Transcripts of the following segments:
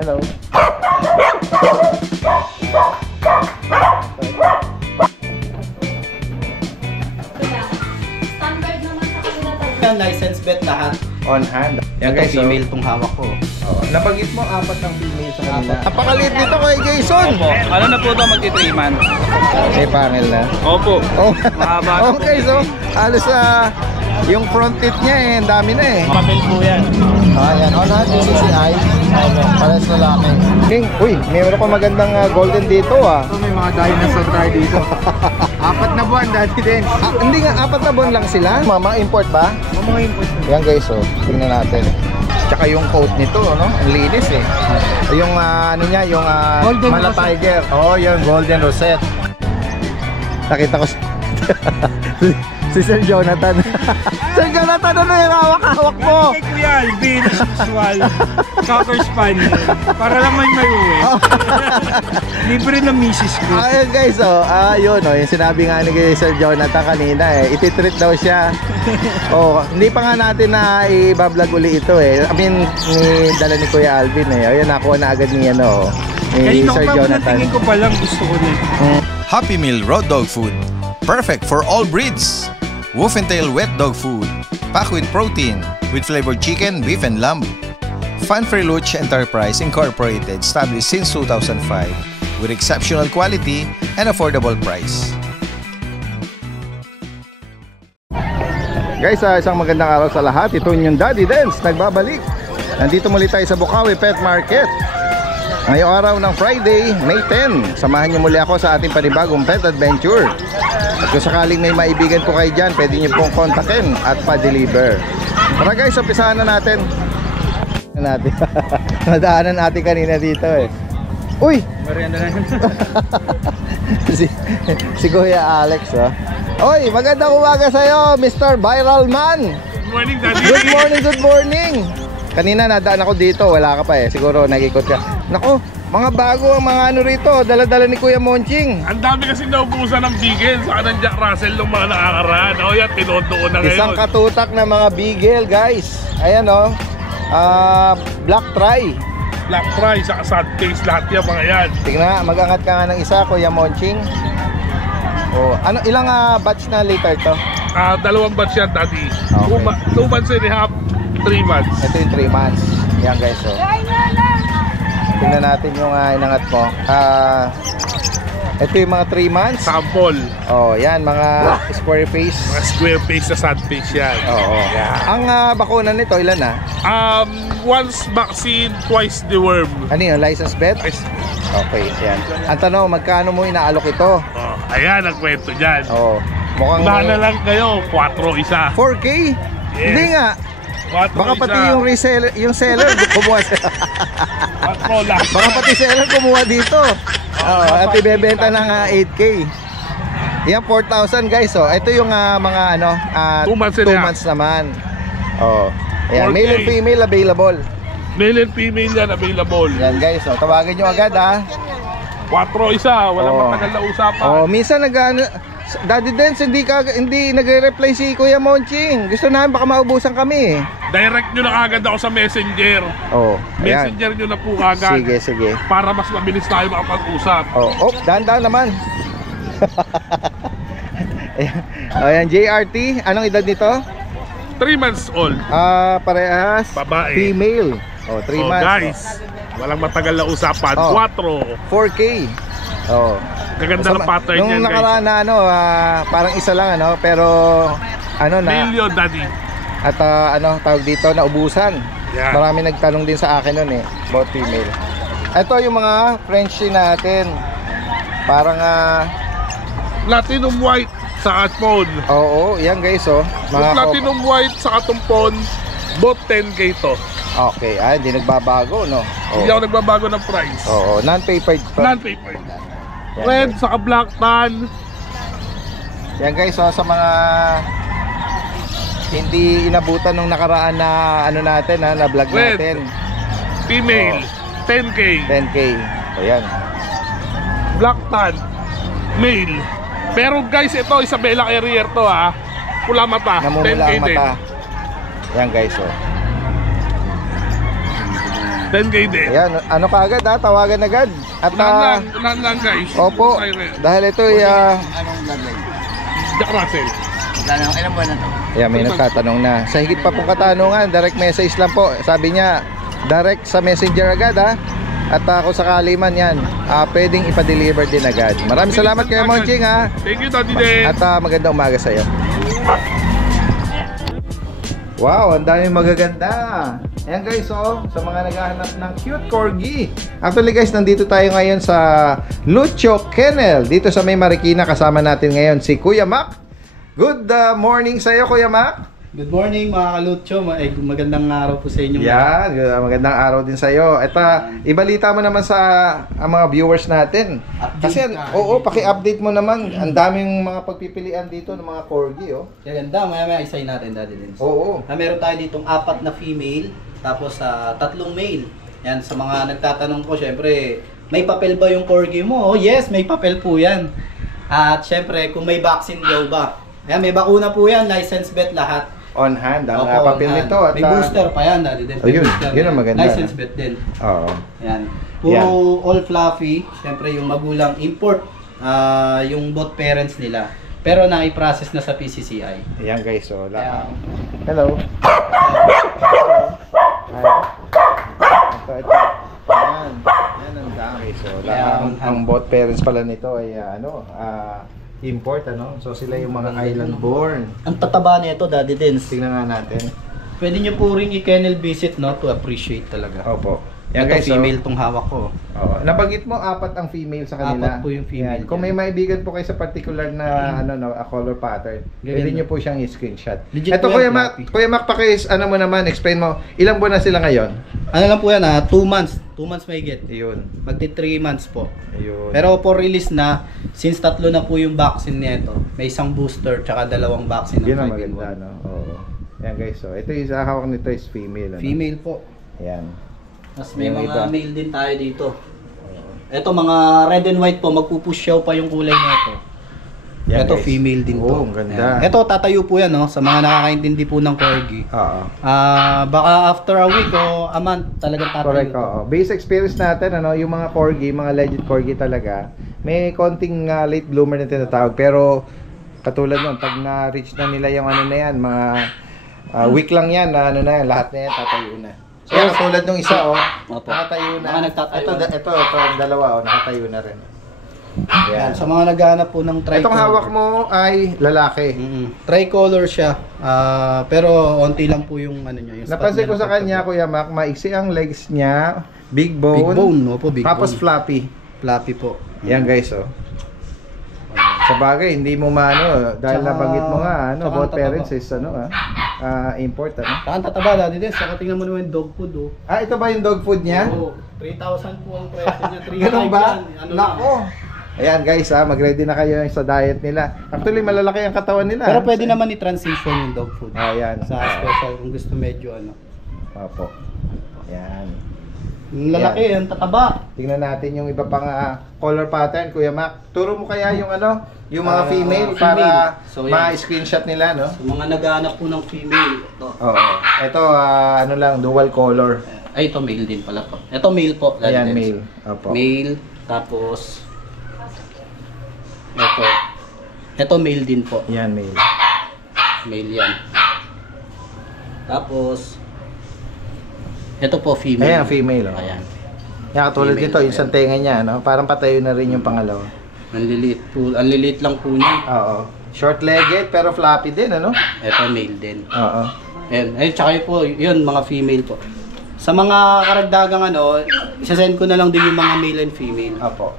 Hello. Standard naman sa kanila talaga. Yan, license bet lahat. On hand. Yan guys, female tong hawak ko. Nabanggit mo 4 ng female sa kanila. Napakaliit dito kay Jason. Opo. Ano na po ito magti-3 months? May pangil na. Opo. Oh. Mahaba. Okay, so halos yung front teeth niya eh, ang dami na eh. Papel po yan. Yan, on hand, CCI. Pares na lamang. King, uy, meron ko magandang golden dito So, may mga dinosaur tayo dito. 4 na buwan dati din. Hindi nga, 4 na buwan lang sila. Mama, import ba? Mga import. Yan guys, oh, tingnan natin. Tsaka yung coat nito, no? Ang linis eh. Yung ano niya, yung Golden Mala Rosette. Tiger. Oh, yung Golden Rosette. Nakita ko si Sir Jonathan. Sir Jonathan, ano yung hawak-hawak mo? Kay Kuya Alvin, usual. Cocker Spaniel. Para lang may uwi. Libre ng misis ko. Ayun guys, yun, yung sinabi nga ni Sir Jonathan kanina eh, ititreat daw siya. Hindi pa nga natin na i-vlog uli ito eh. I mean, dala ni Kuya Alvin eh. Ayun, nakuha na agad ni Kanina Sir ko pa Jonathan. tingin ko pa lang gusto ko na. Happy Meal Raw Dog Food. Perfect for all breeds. Wolf and Tail Wet Dog Food. Packed with protein, with flavored chicken, beef, and lamb. Fun Free Luch Enterprise Incorporated, established since 2005, with exceptional quality and affordable price. Guys, isang magandang araw sa lahat. Ito yung Daddy Dance, nagbabalik. Nandito muli tayo sa Bukawi Pet Market. Ngayong araw ng Friday, May 10. Samahan niyo muli ako sa ating panibagong pet adventure. At kung sakaling may maibigan po kayo dyan, pwede niyo pong kontakin at pa-deliver. Tara guys, umpisahan na natin. Nadaanan natin kanina dito eh. Uy! Marianda na yun. si Kuya Alex, oh. Oy, magandang umaga sa'yo, Mr. Viral Man. Good morning, Daddy. Good morning, good morning. Kanina nadaan ako dito, wala ka pa eh. Siguro nag-ikot ka. Nako, mga bago ang mga ano rito, dala-dala ni Kuya Monching. Ang dami kasi naubusan ng Beagle sa ng Jack Russell nung mga nakakaraan. O yan, tinotoon na ngayon. Isang katutak na mga Beagle, guys. Ayan oh. Black Tri. Black Fry, saka Sundays, lahat yan mga yan. Tingnan, mag-angat ka nga ng isa, Kuya Monching. Oh, ano, ilang batch na later to? 2 batch yan, Daddy. Okay. 2 months and a half, 3 months. Ito yung 3 months. Yan guys, oh. Tingnan natin yung inangat mo. Ito yung mga 3 months. Sample. Oh, yan, mga square face. Mga square face na sad face yan. Oo. Yeah. Ang bakuna nito, ilan na? Once vaccine, twice the worm. Ano yun, license bet? Okay, yan. Ang tanong, magkano mo inaalok ito? Ayan ang kwento dyan. Oh, mukhang Unahan na lang kayo, 4 isa. 4K? Yes. Hindi nga. 4 Baka isa. pati yung seller kumuha. 4 lang. Baka pati seller kumuha dito. At ibebenta ng 8K. Yan 4,000 guys, oh. Ito yung mga 2 months 2 months naman. Oh. Ayan, 4K. male and female available. Male and female yan available. Yan guys, oh. Tawagin nyo agad 4 isa, walang matagal na usapan. Oh, minsan Daddy Dance, hindi nagre-reply si Kuya Monching. Gusto namin baka maubusan kami. Direct nyo na agad ako sa messenger. Oh, ayan. Messenger nyo na po agad. Sige. Para mas mabilis tayo makapag-usap. Oh, dahan-dahan naman. Ayan, JRT. Anong edad nito? 3 months old. Parehas. Babae. Female. Oh, 3 months. Guys, walang matagal na usapan. 4K. Oh. Gaganda ng pattern nung yan, guys. nakaraan na parang isa lang pero na Million, Daddy. at tawag dito na ubusan. Yeah. Marami nagtanong din sa akin noon about female. Ito yung mga Frenchie natin. Parang Platinum white sa atpon. oo, yan guys oh. Yung platinum white sa atumpon, both 10K to. Okay, hindi nagbabago no. Hindi ako nagbabago ng price. Oo, non-papered to. Non-paper. Yan, Red guys. saka black tan. Yan guys, sa mga hindi inabutan nung nakaraan na natin na vlog Red. natin. Female, 10K. 10K. O yan. Black tan, male. Pero guys, ito Isabella Carrier to pula mata, Namumula 10K ang din. mata. Yan guys 10K din. Ayan, ano ka agad ha? Tawagan agad. At Unahan lang guys. opo, Siren. dahil ito ay Jack Russell. Ilang buwan na to? Ayan, may nagtatanong na. Sa higit pa pong katanungan, direct message lang po. Sabi niya, direct sa messenger agad ha. At kung sakali man yan, pwedeng ipa-deliver din agad. Maraming salamat kayo, Monching ha. Thank you, Daddy Den. At magandang umaga sa iyo. Wow, ang daming magaganda. Ayan guys, oh, sa mga naghahanap ng cute corgi. Actually guys, nandito tayo ngayon sa Lucho Kennel. Dito sa May Marikina, kasama natin ngayon si Kuya Mac. Good morning sa iyo, Kuya Mac. Good morning mga kalutso. Magandang araw po sa inyo. Yan, magandang araw din sa iyo. At ibalita mo naman sa mga viewers natin. Kasi oo, paki-update mo naman. Ang daming mga pagpipilian dito ng mga corgi, oh. Ganda, maya isayin natin, Daddy Dens. Oo. Meron tayo ditong 4 na female, tapos 3 male. Yan, sa mga nagtatanong po, syempre, may papel ba yung corgi mo? Oh, yes, may papel po yan. At syempre, kung may vaccine daw ba? Ayan, may bakuna po yan, license bet lahat. On hand ang Opo, papel on hand. nito. At may booster pa yan, Daddy Dens. Oh, yun. Yun ang maganda. License bet din. Oo. Yan. Puro all fluffy. Siyempre yung magulang import, yung both parents nila. Pero na-i-process na sa PCCI. Ayan guys, so Kaya, hello. Ito. Ayan. Yan ang dami. So, ang both parents pala nito ay import, ano? So, sila yung mga island born. ang tataba nito, Daddy Dens. Tingnan nga natin. Pwede nyo po rin i-kennel visit, no, to appreciate talaga. Opo. Yan Ito guys, so, female tong hawak ko. nabanggit mo 4 ang female sa kanila. 4 po yung female. Yan. Kung may maibigan po kayo sa particular na color pattern, pwede Ganda. nyo po siyang i-screenshot. Legit Ito po Kuya yan, Mac, fluffy. Kuya Mac, ano mo naman, explain mo, ilang buwan na sila ngayon? Ano lang po yan, 2 months. 2 months may get. Ayun. Magti 3 months po. Ayun. Pero for release na, since 3 na po yung vaccine nito, may isang booster tsaka 2 vaccine Yun ang ng 5 in 1. maganda, no? Oo. Yan guys, so ito yung hawak nito is female. Ano? Female po. Yan. Tapos may Yung mga iba. male din tayo dito. Ito mga red and white po, magpupusyaw pa yung kulay nito. Yan, Ito guys. female din to. Oo, ang ganda. Ayan. Ito tatayo po yan, no, sa mga nakakaintindi po ng corgi. Oo. Baka after a week o a month talagang tatayo. Correct, to. oo. Base experience natin, ano, yung mga corgi, mga legit corgi talaga, may konting late bloomer na tinatawag. Pero, katulad nun, pag na-reach na nila yung ano na yan, mga week lang yan, na ano na yan, lahat na yan, tatayo na. So, katulad nung isa, Opo. nakatayo na. Mga nagtatayo. Ito, ang dalawa, nakatayo na rin. Yan. Sa mga naghahanap po ng tricolor. Itong hawak mo ay lalaki. Tricolor siya. Pero onti lang po yung ano niya. Yung spot Napansin niya ko sa na kanya, Kuya Mac, maiksi ang legs niya, big bone. Big bone, no po, big Tapos bone. floppy. Fluffy po. Yan guys, oh. Sa bagay, hindi mo maano, dahil Tsaka- nabanggit mo nga, tsaka both ang tataba. parents is, import, ano? Saka ang tataba, Daddy Des. Saka tingnan mo naman yung dog food, oh. Ito ba yung dog food niya? Oo, 3,000 po ang presyo niya. 3,500 Ganun ba? yan. Ano Nako! Ayan guys, mag-ready na kayo sa diet nila. Actually, malalaki ang katawan nila. Pero pwede naman i-transition yung dog food. Ayan. Sa special kung gusto medyo ano. Opo. Ayan. Yung lalaki, ang tataba. Tingnan natin yung iba pang color pattern, Kuya Mac. Turo mo kaya yung yung mga female para female. So, yan. ma-screenshot nila, no? Sa mga naghahanap po ng female, ito. Oo. Ito, ano lang, dual color. Ay, ito male din pala to. Ito male po. Daddy Ayan, Des. male. Opo. Male, tapos ito. Ito male din po. Yan, male. Male yan. Tapos ito po female. Ayan, female. Oh. Ayan. Yan, katulad Female. dito, yung isang tenga niya, no? Parang patayo na rin yung pangalawa. Ang liliit po. Ang liliit lang po niya. Oo. Short-legged, pero floppy din, ano? Ito male din. Oo. Ayan. Ay, tsaka yun po, yun, mga female po. Sa mga karagdagang ano, isasend ko na lang din yung mga male and female. Opo.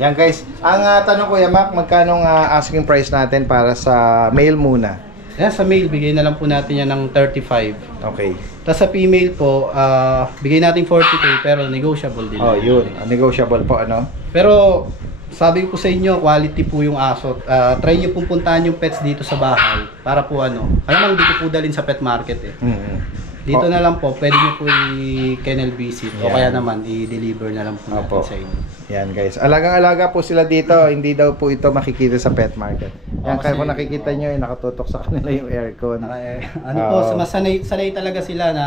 Yan guys, ang tanong ko, Mac, magkano asking price natin para sa male muna? Ayan, sa male, bigay na lang po natin yan ng 35. Okay. Tapos sa female po, bigay natin 40k pero negotiable din. Oh, yun. Negotiable po, ano? Pero sabi ko sa inyo, quality po yung aso. Try nyo pong puntahan yung pets dito sa bahay para po ano. Alam mo, dito po dalhin sa pet market eh. Dito na lang po, pwede nyo po i-kennel visit o Yan. kaya naman i-deliver na lang po natin Opo. sa inyo. Yan guys. Alagang-alaga po sila dito. Hindi daw po ito makikita sa pet market. Yan, kaya kasi- kung nakikita nyo, nakatutok sa kanila yung aircon. Ano po, sanay talaga sila na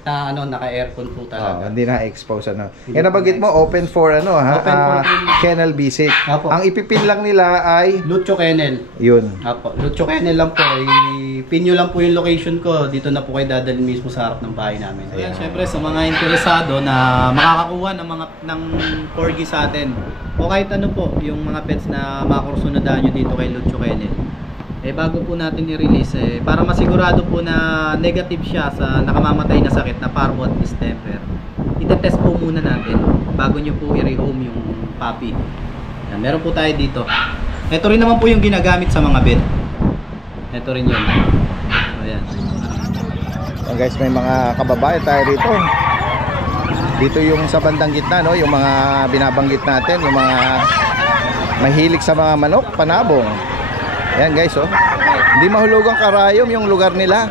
na naka-aircon po talaga. Hindi na-expose ano. Yan nabanggit mo, open for ano ha? Open for kennel visit. Apo. Ang ipipin lang nila ay Lucho Kennel. yun. Apo, Lucho Kennel lang po. I-pin nyo lang po yung location ko. Dito na po kayo dadalhin mismo sa harap ng bahay namin. Ayan, syempre sa mga interesado na makakakuha ng corgi sa atin. O kahit ano po, yung mga pets na makursunodaan nyo dito kay Lucho Kennel. Bago po natin i-release, para masigurado po na negative siya sa nakamamatay na sakit na parvo at distemper, itetest po muna natin bago nyo po i-rehome yung puppy. Yan, meron po tayo dito. Ito rin naman po yung ginagamit sa mga vet. Ito rin yun. Ayan. Oh, guys, may mga kababae tayo rito. Dito yung sa bandang gitna, no? Yung mga binabanggit natin, yung mga mahilig sa mga manok, panabong. Ayan guys, oh. Hindi mahulugang karayom yung lugar nila.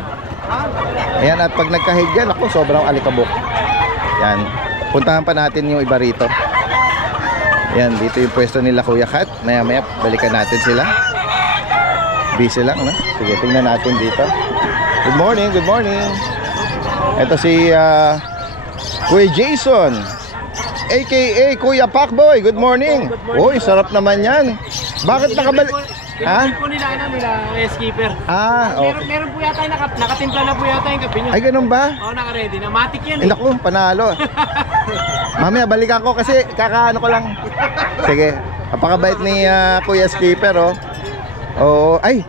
Ayan, at pag nagkahig yan, ako, sobrang alikabok. Ayan, puntahan pa natin yung iba rito. Ayan, dito yung pwesto nila Kuya Kat. Maya maya, balikan natin sila. Busy lang, no? Sige, tingnan natin dito. Good morning, good morning. Ito si Kuya Jason, aka Kuya Pacboy. Good morning. Uy, sarap naman yan. Bakit nakabalik? Ha? po nila skipper. Okay. Meron po yata nakatimpla na po yata yung kape nyo. Ay, ganun ba? Oo, naka-ready na. Matik yan. Naku, panalo. Mamaya, balikan ko kasi kakaano ko lang. Sige, napakabait ni Kuya Skipper, oh. Oo, ay.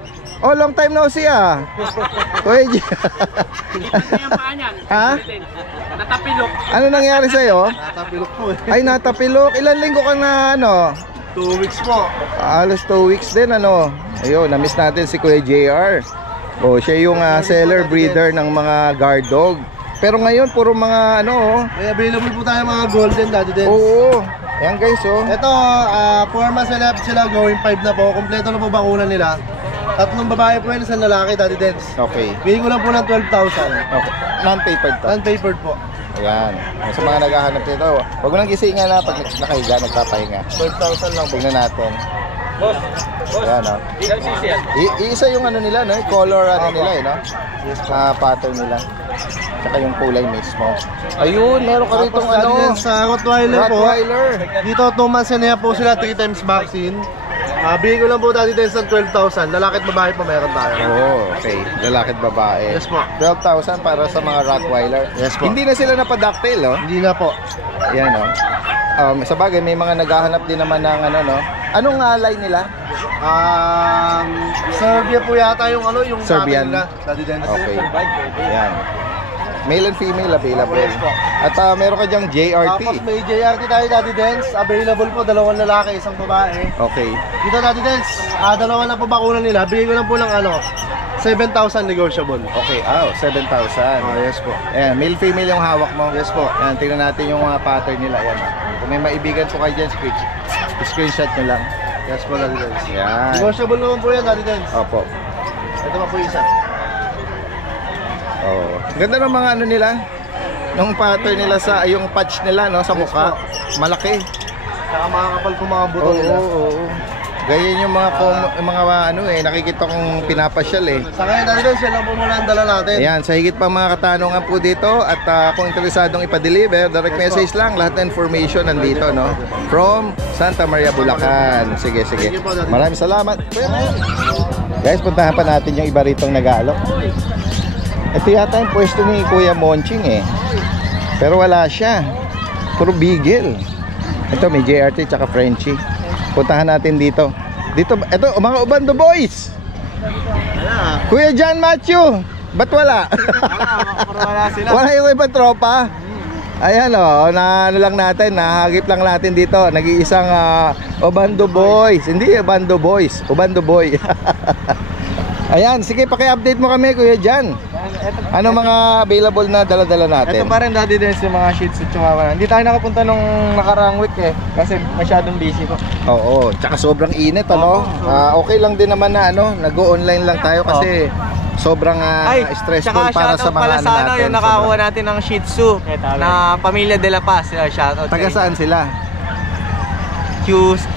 Oh, long time no see, ah. Kuya G. Ha? Natapilok. Ano nangyari sa'yo? Natapilok po. Ay, natapilok. Ilan linggo ka na, ano? 2 weeks po. Alos 2 weeks din, ano. Ayun, na-miss natin si Kuya JR. Oh, siya yung seller, breeder ng mga guard dog. Pero ngayon, puro mga ano, oh. May available po tayo mga golden Daddy Dens. Oo. Ayan guys, oh. Ito, 4 months and up sila, going 5 na po. Kompleto na po bakuna nila. 3 babae po yan, 1 lalaki, Daddy Dens. Okay. Bigay ko lang po ng 12,000. Okay. Non-papered to. Unpapered po. Ayan. Sa mga naghahanap nito, huwag mo nang gisingan na pag nakahiga, nagpapahinga. 12,000 lang po. Tingnan natin. Ayan, oh. Iisa yung ano nila, no? Yung color ano nila, eh, no? Pattern nila. Tsaka yung kulay mismo. Ayun, meron ka rito Tapos Daddy ano. Dens, sa Rottweiler po. Rottweiler. Dito 2 months and a half po sila, 3 times vaccine. Bigay ko lang po Daddy Dens ng 12,000. Lalaki at babae pa meron tayo. Oh, okay. Lalaki at babae. Yes po. 12,000 para sa mga Rottweiler. Yes po. Hindi na sila napadactyl, oh. Hindi na po. Ayan, oh. Sa bagay, may mga naghahanap din naman ng ano, no? Anong line nila? Serbia po yata yung ano, yung Serbian. tatay nila, Daddy Dens. Okay. Ayan. Male and female available. Yes po. At meron ka dyang JRT. Tapos may JRT tayo Daddy Dens. Available po, 2 lalaki, 1 babae. Okay. Dito Daddy Dens, 2 na po bakuna nila. Bigay ko lang po ng ano, 7,000 negotiable. Okay. 7,000. Yes po. Ayan, male female yung hawak mo. Yes po. Ayan, tingnan natin yung mga pattern nila. Ayan. Kung may maibigan po kayo dyan, screenshot nyo lang. Yes po Daddy Dens. Ayan. Negotiable naman po yan Daddy Dens. Opo. Ito pa po isa. Oh. Ganda ng mga ano nila. Nung pattern nila sa yung patch nila, no, sa mukha. Malaki. Saka makakapal po mga buto nila. Oo. Ganyan yung mga ano nakikita kong pinapasyal eh. Sa kanya Daddy Dens, yan lang po muna ang dala natin. Ayan, sa higit pa mga katanungan po dito at kung interesadong ipa-deliver, direct message lang, lahat ng information nandito, no? From Santa Maria, Bulacan. Sige. Maraming salamat. Guys, puntahan pa natin yung iba ritong nag-aalok. Ito yata yung pwesto ni Kuya Monching eh. Pero wala siya. Puro bigel. Ito may JRT tsaka Frenchie. Puntahan natin dito. Ito mga Ubando boys. Kuya John Matthew. Ba't wala? Wala sila. Wala yung ibang tropa. Ayan o, ano lang natin, nahagip lang natin dito. Nag-iisang Ubando boys. Hindi Ubando boys, Ubando boy. Ayan, sige paki-update mo kami Kuya John. Ano mga available na dala-dala natin? Ito pa rin Daddy Dens yung mga Shih Tzu Chihuahua. Hindi tayo nakapunta nung nakaraang week eh. Kasi masyadong busy ko. Oo, tsaka sobrang init ano. Okay lang din naman na ano, nag-o-online lang tayo kasi sobrang stressful para sa mga pala ano sa natin. yung nakakuha natin ng Shih Tzu na Pamilya de la Paz. Shoutout. Taga saan sila?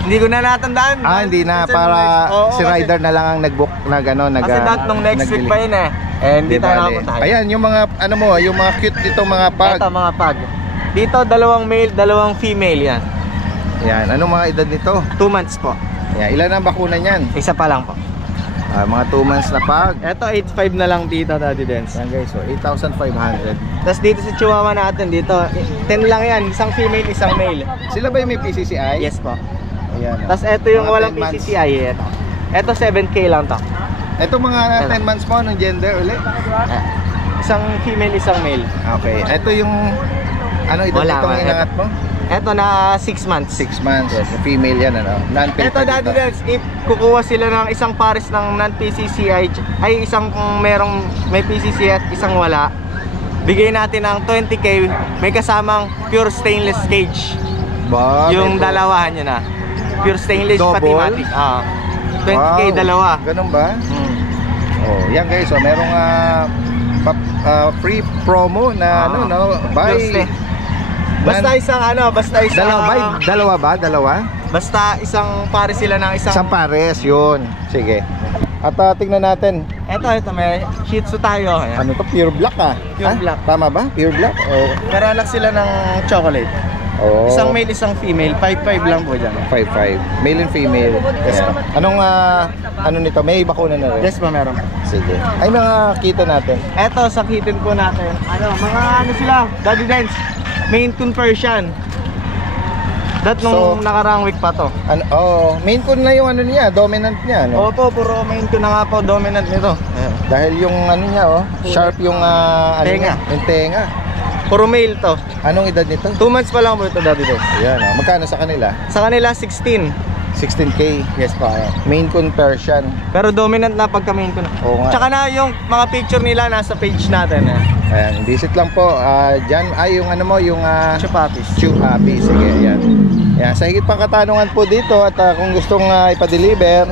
Hindi ko na natandaan. Hindi na, para si rider na lang ang nag-book na gano'n. Kasi nung next week pa yun eh. Hindi tayo nakapunta. Ayan, yung mga, ano mo, yung mga cute dito mga pag. Ito, mga pag. Dito, 2 male, 2 female yan. Yan, anong mga edad nito? 2 months po. Yan, ilan ang bakuna niyan? Isa pa lang po. Mga 2 months na pag. Ito, 8.5 na lang dito, Daddy Dance. Yan guys, so 8,500. Tapos dito sa Chihuahua natin, dito, 10 lang yan. Isang female, isang male. Sila ba yung may PCCI? Yes po. Ayan. Tapos ito yung Mga walang 10 months. PCCI. Ito 7K lang to. Ito mga 10 months mo, anong gender ulit? Isang female, isang male. Okay, ito yung, ano edad Wala, itong ito. inangat mo? Ito na 6 months. 6 months, female yan ano? Non-paper Ito, Daddy dito. Dance, if kukuha sila ng isang pares ng non-PCCI, ay isang merong may PCCI at isang wala, bigay natin ng 20K, may kasamang pure stainless cage. Ba, Yung ito. dalawahan nyo na. Pure stainless Double? pati matic. 20K Wow, dalawa. Ganun ba? Oh, yan guys, so merong free promo na ano no, buy. Basta isang basta isang Dalawa ba? Dalawa? Basta isang pares sila ng Isang pares, yun. Sige. At tingnan natin. Ito may Shih Tzu tayo. Ayan. Ano to? Pure black Pure black. Tama ba? Pure black? Oh. Pero anak sila ng chocolate. Oh. Isang male, isang female. 5-5 lang po dyan. 5-5. Male and female. Yes, Ayan. Anong ano nito? May bakuna na rin? Yes pa, meron. Sige. Ay mga kita natin. Eto, sakitin po natin. Mga sila, Daddy Dance. Maine Coon Persian. Nung nakarang week pa to. Main Coon na yung ano niya, dominant niya, no? Opo, puro Maine Coon na nga po, dominant nito. Dahil yung ano niya, sharp yung Tenga. Yung tenga. Puro male to. Anong edad nito? 2 months pa lang po ito, Daddy Dance. Ayan, magkano sa kanila? Sa kanila, 16. 16K. Yes pa. Maine Coon Persian. Pero dominant na pagka Maine Coon. Oo nga. Tsaka na yung mga picture nila nasa page natin. Ayan, visit lang po. Dyan, yung ano mo, yung Chupapis. Chupapis. Sige, ayan. Ayan, sa higit pang katanungan po dito at kung gustong ipa-deliver,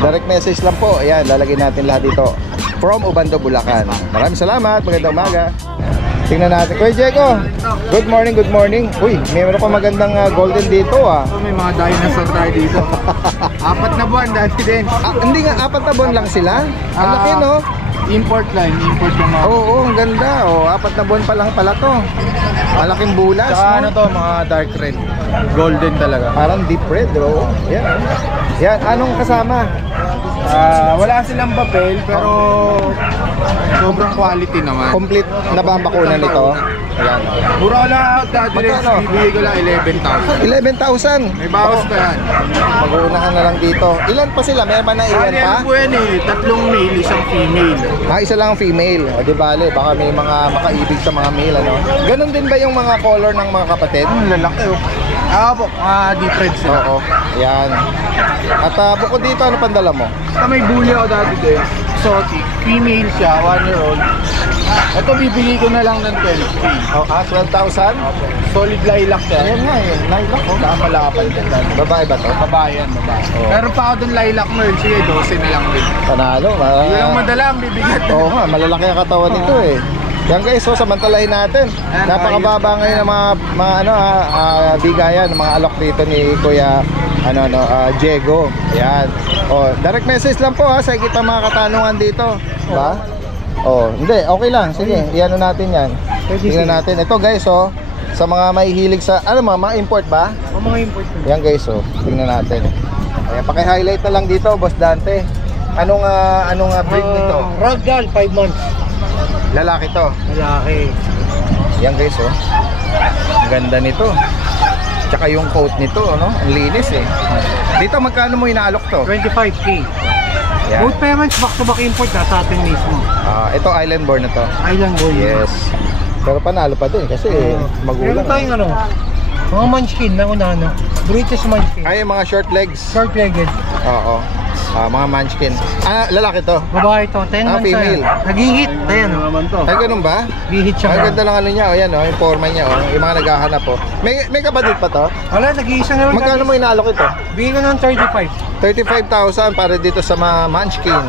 direct message lang po. Ayan, lalagay natin lahat dito. From Obando, Bulacan. Maraming salamat. Magandang umaga. Tingnan natin. Kuya Diego, good morning, good morning. Uy, meron pa magandang golden dito May mga dinosaur tayo dito. 4 na buwan, Daddy Dance. Hindi nga, 4 na buwan lang sila. Ang laki, no? Import line, import yung mga. Oo, ang ganda. 4 na buwan pa lang pala to. Malaking bulas, no? to, mga dark red. Golden talaga. Parang deep red, bro. Yan. Yan, anong kasama? Wala silang papel, pero sobrang quality naman. Complete na ba ang bakuna nito? Ayan. Mura lang, Daddy Dance. Magkano? Bibigay ko lang 11,000. 11,000. May bawas pa yan. Mag-uunahan na lang dito. Ilan pa sila? May na ilan pa? Ano po yan eh, 3 male, isang female. Isa lang ang female. O di bale, baka may mga makaibig sa mga male, ano? Ganon din ba yung mga color ng mga kapatid? Lalaki po, different sila. Oo. Ayan. At bukod dito, ano pandala mo? May bully ako dati din. Exotic. Female siya, 1-year-old. Ito bibili ko na lang ng 12K. 12,000? Solid lilac siya. Ayan nga eh. Lilac, oh. Kapalapan din. Babae ba to? Babae yan, babae. Oh. Meron pa ako dun lilac merl. Sige, 12 na lang din. Panalo. Hindi lang madala ang bibigat. Oo nga, malalaki ang katawan nito eh. Yan guys, so samantalahin natin. Napakababa ngayon ng mga bigayan, mga alok dito ni Kuya Diego. Ayan. Oh, direct message lang po sa higit pa mga katanungan dito. Ba? Oh, hindi, okay lang. Sige, iano natin 'yan. Tingnan natin. Ito guys, sa mga mahihilig sa mga import ba? O mga import. Yan guys, tingnan natin. Ayan, paki-highlight na lang dito, Boss Dante. Anong breed nito? Ragdoll, 5 months. Lalaki to. Malaki. Yan guys, ang ganda nito. Tsaka yung coat nito, ang linis eh. Dito magkano mo inaalok to? 25K. Yan. Both parents back-to-back import sa atin mismo. Ito island born na to. Island boy. Yes. Pero panalo pa din kasi magulang. Meron tayong mga munchkin na una, British munchkin. Ay, mga short legs. Short-legged. Oo. Mga munchkin. Lalaki to. Babae to, 10 months female. Nag-hit. Ayan naman to. Ay, ganun ba? Nag-hit siya. Ay, ganda lang niya. Ayan, yung forma niya. Yung mga naghahanap po. May kapatid pa to? Wala, nag-iisa naman. Magkano mo inaalok ito? Bigyan ko ng 35. 35,000 para dito sa mga munchkin.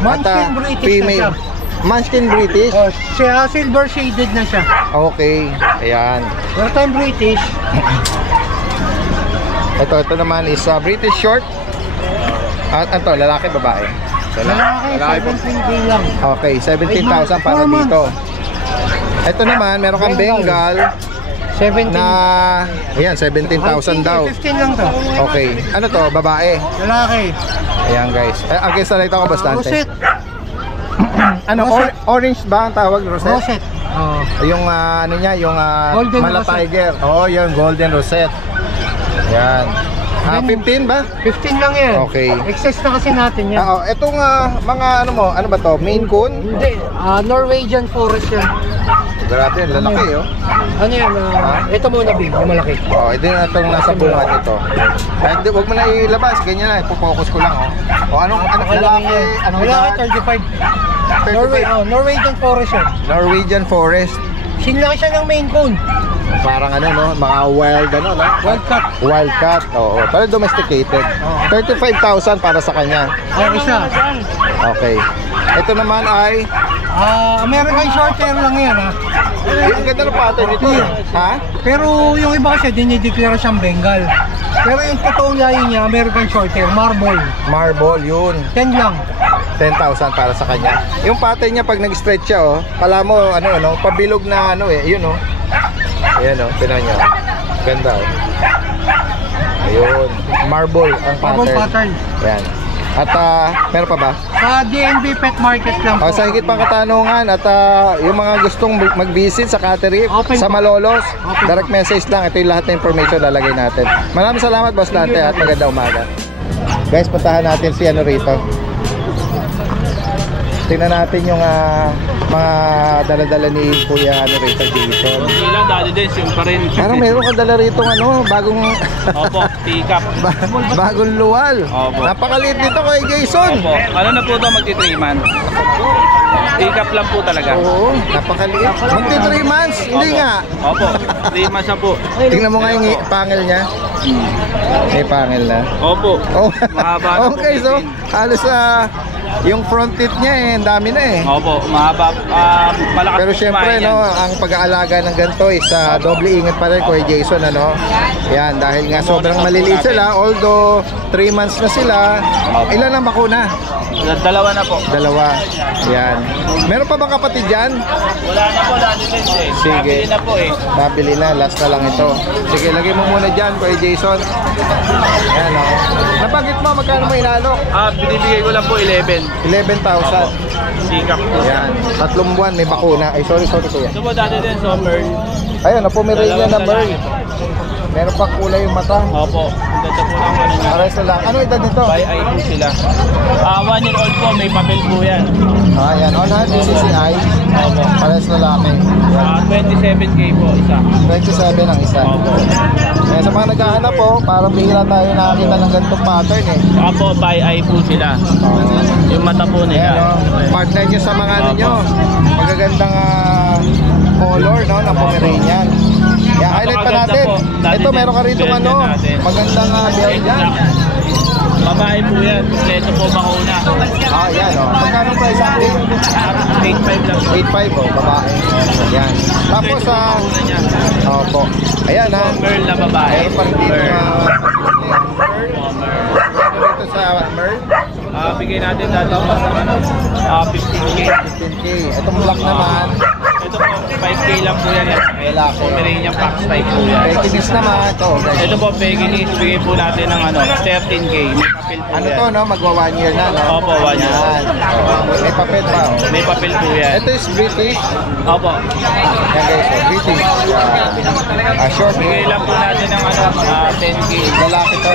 Munchkin British female. na siya. Munchkin British? Oh, siya, silver shaded na siya. Okay. Ayan. Meron tayong British. Ito naman is British Short. At ito, lalaki, babae? Lalaki, 17K lang. Okay, 17,000 para dito. Ito naman, meron kang Bengal 17. na, ayan, 17,000 daw. 15 lang to. Okay, ano to, babae? Lalaki. Ayan guys, against na ito ko bastante. Rosette. Ano, orange ba ang tawag, Rosette? Rosette. Oo. Yung ano niya, yung Golden Mala Rosette. Tiger. Oo, yung Golden Rosette. Ayan. 15 ba? 15 lang yan. Okay. Excess na kasi natin yan. Oo, etong mga ano mo, ano ba to? Maine Coon? Hindi, Norwegian Forest yan. Grabe, lalaki oh. Ano yan? Ito muna, Big, yung malaki. Oo, ito na itong nasa bungad nito. Kahit di, huwag mo na ilabas, ganyan na, ipopokus ko lang oh. O anong lalaki, anong Malaki, 35. 35? Norwegian Forest yan. Norwegian Forest. Sinlaki siya ng Maine Coon. Parang ano no, mga wild ano no? Wildcat. Wildcat, oo. Pero domesticated. 35,000 para sa kanya. Isa. Okay. Ito naman ay American short hair lang yan, ha. ang ganda ng pattern nito. Ha? Pero yung iba kasi dinideclare siyang Bengal. Pero yung totoong lahi niya, American short hair, marble. Marble yun. 10 lang. 10,000 para sa kanya. Yung pattern niya pag nag-stretch siya oh, kala mo ano pabilog na ano eh, yun oh. Ayan oh, tingnan niyo. Ganda oh. Ayun, marble ang pattern. Marble pattern. Ayan. At meron pa ba? Sa DNB Pet Market lang po. Sa higit pang katanungan at yung mga gustong mag-visit sa Cattery, Open sa po. Malolos, Open direct message lang. Ito yung lahat ng information lalagay natin. Maraming salamat, Boss Dante, at magandang umaga. Guys, puntahan natin si ano rito. Tingnan natin yung mga dala-dala ni Kuya ano rito, Jason. Hindi lang, dati din, yung pa rin. Parang meron ka dala rito bagong Opo, pick-up. bagong luwal. Opo. Napakaliit nito kay Jason. Opo, ano na po ito, magti-3 months. Pick-up lang po talaga. Oo, napakaliit. Magti 3 months, hindi Opo. nga. Opo, 3 months na po. Tingnan mo nga yung pangil niya. May pangil na. Opo, Oh. mahaba na po. Okay, so halos yung front teeth niya ang dami na eh. Opo, mahaba, malakas Pero po syempre kumain yan. ang pag-aalaga ng ganito is doble ingat pa rin Kuya Jason ano. Yan, dahil nga sobrang maliliit sila, although 3 months na sila. Ilan ang bakuna? Dalawa na po. Dalawa. Yan. Meron pa bang kapatid dyan? Wala na po, dati din eh. Sige. Nabili na po eh. Nabili na, last na lang ito. Sige, lagay mo muna dyan Kuya Jason. Yan o. Napagit mo, magkano mo inalok? Binibigay ko lang po 11. 11,000. Pick-up po. Yan. 3 buwan may bakuna. Ay, sorry Kuya. Ito po dati din, summer. Ayun, napumiray na Merl. Meron pa kulay yung mata. Opo, ang ganda po ng ano niya. Pares na lang. Ano edad nito? By eye po sila. 1 year old po, may papel po yan. Yan. On hand, DCCI. Opo. Pares na lalaki. 27K po isa. 27 ang isa. Opo. Kaya sa mga naghahanap po, parang bihira tayo nakakita ng ganitong pattern eh. Saka po, by eye po sila. Yung mata po Ayan nila. o. Partner nyo sa mga ano nyo. Magagandang color no, ng Pomeranian. Yan, highlight pa Napakaganda natin. po. Dati Ito, din, meron ka rito belt ano, natin. magandang build yan. Babae po yan. Kompleto po bakuna. Yan o. Magkano price natin? 8.5 lang po. 8.5 o, babae. Yan. Tapos Bakuna niya. opo. Ayan ha. Pearl na babae. Meron pa rin dito Pearl. Merl. Dito sa Merl. Bigay natin dati sa 15K. 15K. Itong black naman. Ito po, 5K lang po yan. Lalaki. Pomeranian Fox type po yan. Pekinis naman ito. Ito po, Pekinese, bigay po natin ng 13K. May papel po Ano yan. to no? Magwa 1 year na no? Opo, 1 year. Yan. May papel pa oh. May papel po yan. Ito is British. Opo. Yan guys, British. Short. Bigay lang po natin ng 10K. Lalaki to.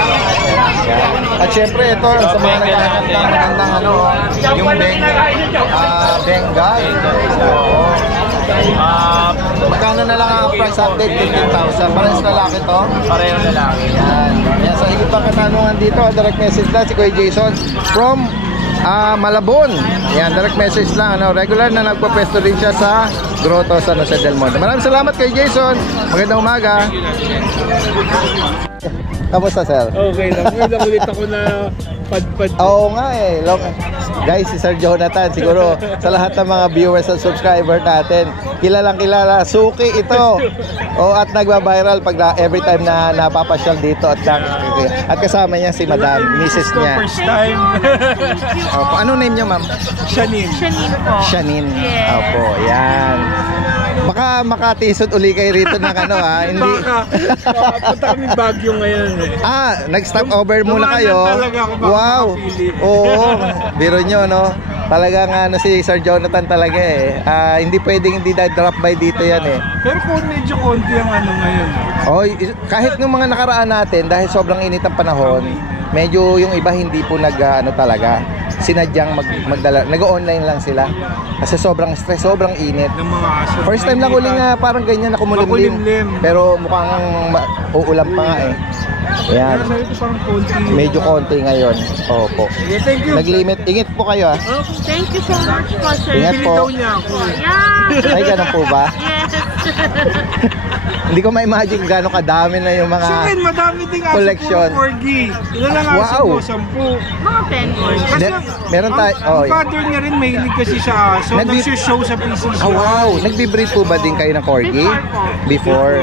Yan. At syempre ito sa mga naghahanap ng magandang ano, yung Bengal. Oo. Magkano na lang ang price update? 15,000. Parehas lalaki to. Pareho lalaki. Yan. Yan sa higit pang katanungan dito, direct message lang si Kuya Jason from Malabon. Yan, direct message lang. Ano, regular na nagpapesto rin siya sa Grotto San Jose del Monte. Maraming salamat kay Jason. Magandang umaga. Kamusta, sir? Okay lang. Ngayon lang ulit ako na padpad. Oo nga eh. Guys, si Sir Jonathan, siguro sa lahat ng mga viewers at subscriber natin, kilalang kilala, suki ito. At nagba-viral pag every time na napapasyal dito at kasama niya si Madam, Mrs. niya. First time. Opo. Ano name niyo, ma'am? Shanin. Shanin po. Shanin. Yes. Opo, yan. Baka makatisod uli kayo rito ng ano ha, hindi. Baka punta kami Baguio ngayon eh. Nag-stop over muna kayo. Dumanan talaga ako, baka Wow. makapili. Oo. Biro nyo, no? Talagang si Sir Jonathan talaga eh. Hindi pwedeng hindi drop by dito yan eh. Pero kung medyo konti ang ano ngayon. Kahit ng mga nakaraan natin, dahil sobrang init ang panahon, medyo yung iba hindi po talaga sinadyang magdala, nag-online lang sila kasi sobrang stress, sobrang init. Ng mga aso. First time lang uling na parang ganyan na kumulimlim, pero mukhang uulan pa nga eh. Ayan, Pero ito parang konti. medyo konti ngayon. Opo. Yeah, thank you. Nag-limit, ingit po kayo ah. Thank you so much po, sir. Ingat po. Daw niya ako. Yeah. Ay, ganun po ba? Yes. Hindi ko ma-imagine gano'ng kadami na yung Sa mga akin, madami ding aso collection. puro corgi. Ilan lang aso Wow. mo? 10. Mga penguin. Kasi meron tayo, ang father niya rin mahilig kasi sa aso. Nag-show sa PCC. wow, nagbe-breed po ba din kayo ng corgi? Before.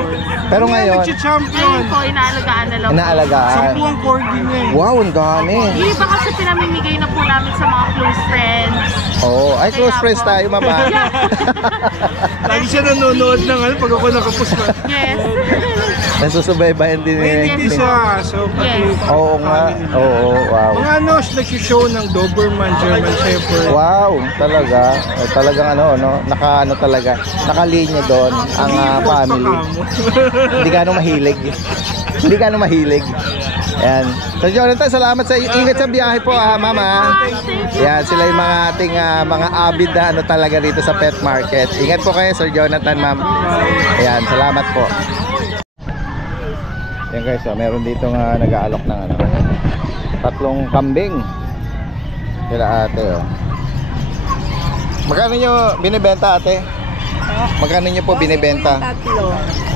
Pero ngayon, Nag-champion. Ngayon po, inaalagaan na lang. inaalagaan. 10 ang corgi niya eh. Wow, ang dami. Yung iba kasi pinamimigay na po namin sa mga close friends. Ay close friends tayo, mama. Lagi siya nanonood ng pag ako nakapos na. Yes. Nasusubaybayan din Mahilig din sa aso. Pati Yes. Oo nga. Oo, wow. mga nag-show ng Doberman, German Shepherd. Wow, talaga. Talagang talaga. Nakalinya doon ang family. Hindi gano'ng mahilig. Hindi gano'ng mahilig. Ayan. So Jonathan, salamat sa ingat sa biyahe po mama. Yan, sila yung mga ating mga avid na talaga rito sa pet market. Ingat po kayo, Sir Jonathan, ma'am. Ayan, salamat po. Yan guys, meron dito nga nag-aalok ng 3 kambing. Kila ate Magkano nyo binibenta ate? Magkano nyo po binibenta? 3.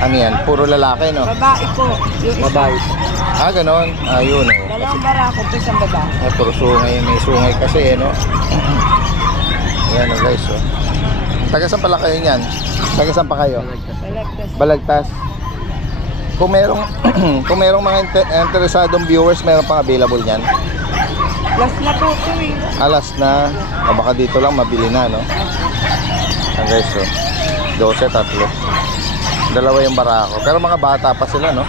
Ano yan? Puro lalaki, no? Babae po. Yung isa. Babae. Ganon. Ayun, Dalawang barako po isang babae. puro sungay. May sungay kasi, no? Ayan, guys, Taga-saan pala kayo niyan? Taga-saan pa kayo? Balagtas. Kung merong mga interesadong viewers, meron pang available niyan. Last na po ito eh. Alas na. Baka dito lang mabili na, no? Ayan, guys, 12, 3. Dalawa yung barako. Pero mga bata pa sila, no?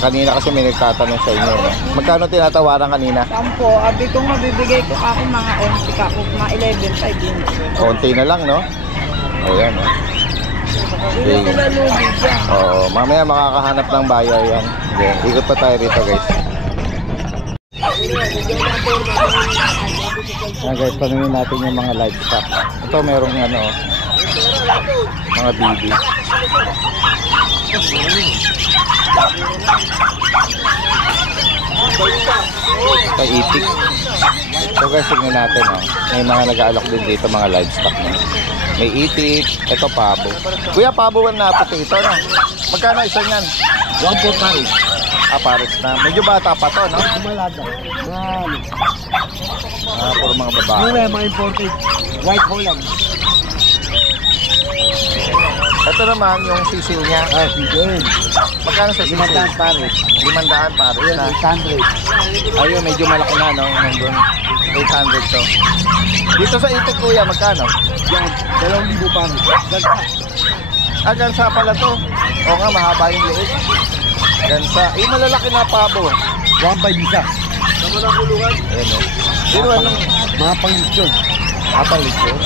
Kanina kasi may nagtatanong sa inyo, no? Magkano tinatawaran kanina? 10. Abi kong mabibigay ko ako mga 11 ka po. Mga 11, 5 yun. Konti na lang, no? Ayan, no? Hindi na sila lugi dyan. Mamaya makakahanap ng buyer yan. Okay. Ikot pa tayo rito, guys. Ayan, guys, tanungin natin yung mga livestock. Ito merong mga bibi. Ito itik. So guys, tignan natin, may mga nag-aalok din dito mga livestock, no? May itik, ito pabo. Kuya, pabo na puti ito, no? Magkano isa niyan? 1 po pares. Pares na. Medyo bata pa to, no? Malada. Puro mga babae. Mga imported. White Holland. Ito naman yung sisil niya. Sisil. Magkano sa sisil? 500 pares. 500 pares na. 800. Ayun, medyo malaki na, no? Nandun. 800 to. Dito sa itik, kuya, magkano? Yan. 2,000 pares. Gansa pala to. Oo nga, mahaba yung liit. Gansa. Malalaki na pabo. 1.5 isa. Ayan, no? Dito, anong? Mga pang-litsyon. Pang-litsyon.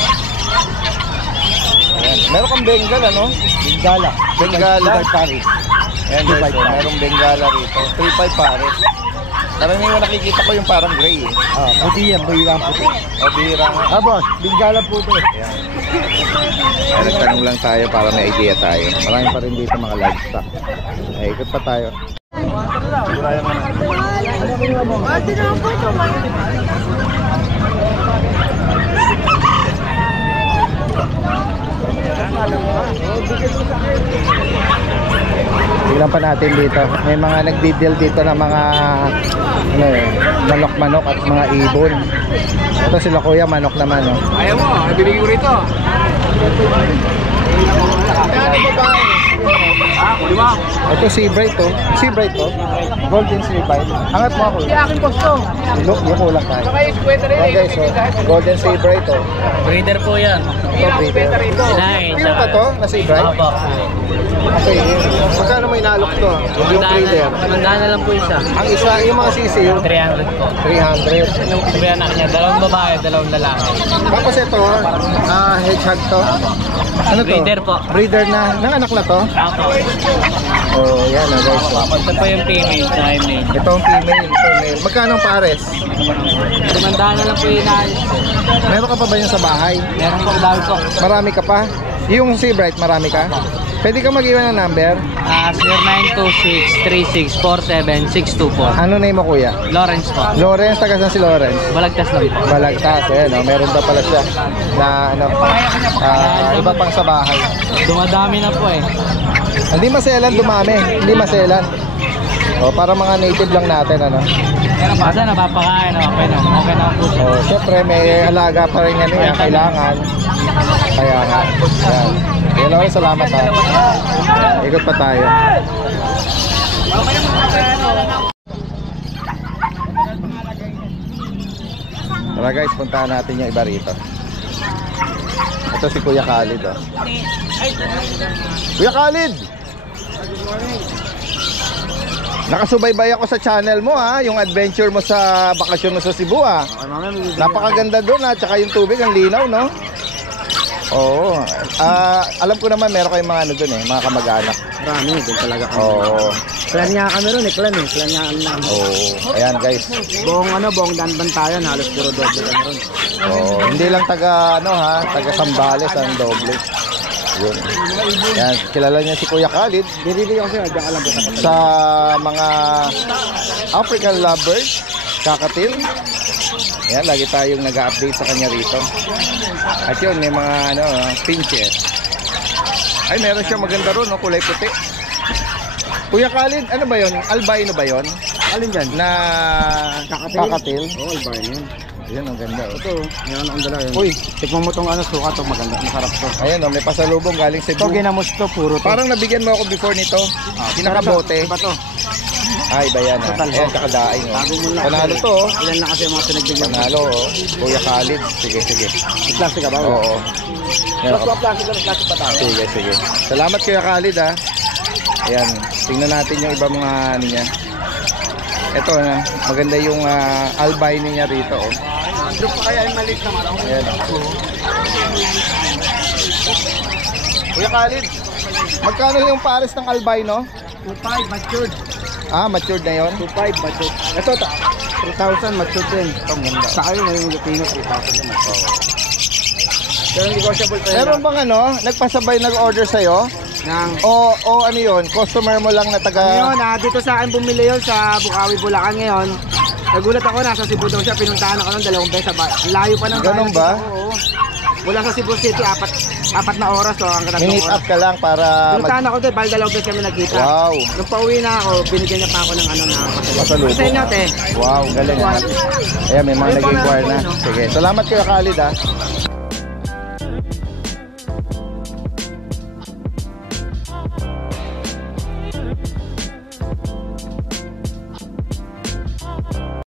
Ayan. Meron kang Bengal, ano? Bengala. Bengala. 2.5 pares. Ayan, guys, merong Bengala rito. 3.5 pares. Karaniwan nakikita ko yung parang gray, Puti yan. Bihirang puti. O, bihira nga. Boss. Bengala po ito. Ayan. Ayan, nagtanong lang tayo para may idea tayo. Marami pa rin dito mga livestock. Ikot pa tayo. Tignan Tignan pa natin dito. May mga nagdi-deal dito ng mga ano eh, manok-manok at mga ibon. Ito sila kuya, manok naman, no? Ayaw mo, nabibigay ko rito. Ito sea bright to. Sea bright to. Golden sea bright. Angat mo ako. Kaya aking posto. Look, kulang tayo. Saka yung sweater Ayan guys, so, golden sea bright to. Breeder po yan. Ito breeder. Kinain. Pino ba to? Na sea bright? Opo. Okay, magkano mo inalok to? Yung breeder. Mandaan na lang po isa. Ang isa, yung mga sisiyo, 300 po. 300. Sabi anak niya, dalawang babae, dalawang lalaki. Tapos ito, hedgehog to. Ano to? Breeder po. Breeder na. Nanganak na to? Opo. Oh, yan na guys. Ito po yung female sa male. Ito ang female, ito ang male. Magkano ang pares? Mandaan na lang po yung inaalis ko. Meron ka pa ba yun sa bahay? Meron po dahil po. Marami ka pa? Yung Sea Bright, marami ka? Pwede ka mag-iwan ng number? 0926-3647-624. Ano name mo kuya? Lawrence po. Lawrence, taga saan si Lawrence? Balagtas lang po. Balagtas, ayan, no? Meron daw pala siya na ano, iba pang sa bahay. Dumadami na po eh. Hindi maselan, dumami. Hindi maselan. O, para mga native lang natin, ano? Basta napapakain, okay na. Okay na po siya. O, syempre, may alaga pa rin yan niya, kailangan. Kaya nga, ayan. Yan, Lawrence, salamat ha. Ikot pa tayo. Tara guys, puntahan natin yung iba rito. Ito si Kuya Khalid, oh. Kuya Khalid! Nakasubaybay ako sa channel mo, ha, yung adventure mo sa bakasyon mo sa Cebu, ha. Napakaganda doon, ha, tsaka yung tubig ang linaw, no? Oo. Alam ko naman meron kayong mga ano doon, mga kamag-anak. Marami, doon talaga kami. Oo. Clan niya kami ron clan niya kami lang. Oo. Ayan guys. Buong danbantayan, halos puro doble kami ron. Oo. Hindi lang taga taga Sambales ang doble. Yun. Yan, kilala niya si Kuya Khalid. Bibigyan ko siya, diyan ka lang buka. Sa mga African lovers, kakatil. Yan, lagi tayong nag-update sa kanya rito. At yun, may mga pinches. Ay, meron siya maganda ron, no? Kulay puti. Kuya Khalid, ano ba yun? Albino ba yun? Alin dyan? Na kakatil? Oo, albino yun. Ayan, ang ganda. Ito, meron akong dala yun. Uy, tikman mo itong suka to, maganda, masarap to. ayan, no, may pasalubong galing Ito, Cebu. ginamos to, puro to. Parang nabigyan mo ako before nito. Pinakabote. Iba to. Ay, ba yan, ha? Ayan, tsaka daing, oh. Bago mo lang. Panalo to, oh. Ilan na kasi yung mga pinagbigyan. Panalo, oh. Kuya Khalid. Sige. Plastic ka ba? Oo. Ayan, oh. Plastic pa tayo. Sige. Salamat Kuya Khalid, ha. Ayan, tingnan natin yung iba mga ano niya. Ito na, maganda yung albino niya rito, oh. Doon pa kaya yung maliit naman. Ayan, oh. Kuya Khalid, magkano yung pares ng albino? 2.5 matured. Matured na yun? 2.5 matured. Ito, 3,000 matured din. Ito, ganda. Sa kayo na yung Lupino, 3,000 din. Pero negotiable pa yun. Meron bang nagpasabay nag-order sa'yo? O ano yun? Customer mo lang na taga... Ngayon, dito sa akin bumili yun sa Bukawi, Bulacan ngayon. Nagulat ako, nasa Cebu daw siya. Pinuntahan ako ng 2 beses. Layo pa ng bayan. Ganun ba? Oo. Mula sa Cebu City, apat na oras. So, ang Minute up ka lang para... Pinuntahan ako doon, bali 2 beses kami nagkita. Wow. Nung pauwi na ako, binigyan niya pa ako ng pasalubong. Kasi natin. Wow, galing. Ayan, may mga nag-inquire na. Sige, salamat Kuya Khalid, ha.